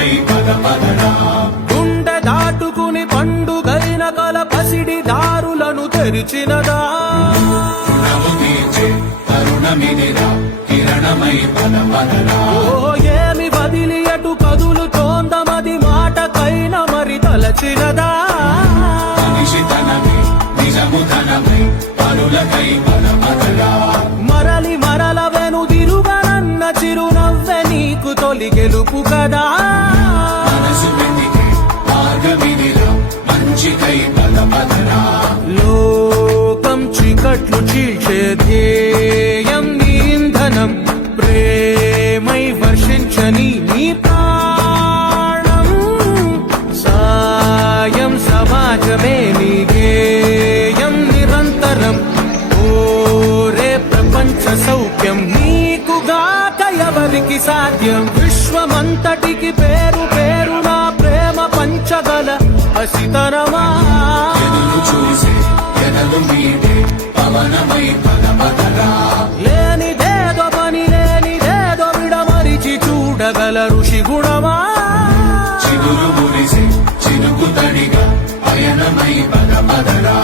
పయనమై పద పదరా. గుండె దాటుకుని పండుగైన కల పసిడి దారులను తెరిచినదా. రుణము తీర్చే తరుణమిదిరా కిరణమై పద పదరా. ఓ ఏమి వదిలి అటు కదులుతోందమది మాటకైన మరి తలచినదా. మనిషితనమే నిజము ధనమై పరులకై పద పదరా. మరలి మరల వెనుదిరుగనన్న చిరునవ్వె నీకు తొలి గెలుపు కదా. మనసు వెతికే మార్గమిదిరా మంచికై పద పదరా. లోకం చీకట్లు చీల్చే ధ్యేయం నీ ఇంధనం ప్రేమై వర్షించని నీ ప్రాణం. సాయం సమాజమే నీ గేయం నిరంతరం. ఓరే ప్రపంచ సౌఖ్యం నీకుగాక ఎవరికి సాధ్యం. విశ్వమంతటికి పేరు పేరు నా ప్రేమ పంచగల హసితరమా. ఎదురు చూసే ఎదలు మీదే పవనమై పద పదరా. లేనిదేదో పని లేనిదేదో విడమరిచి చూడగల ఋషి గుణమా. చిగురు మురిసే చినుకు తడిగా పయనమై పద పదరా.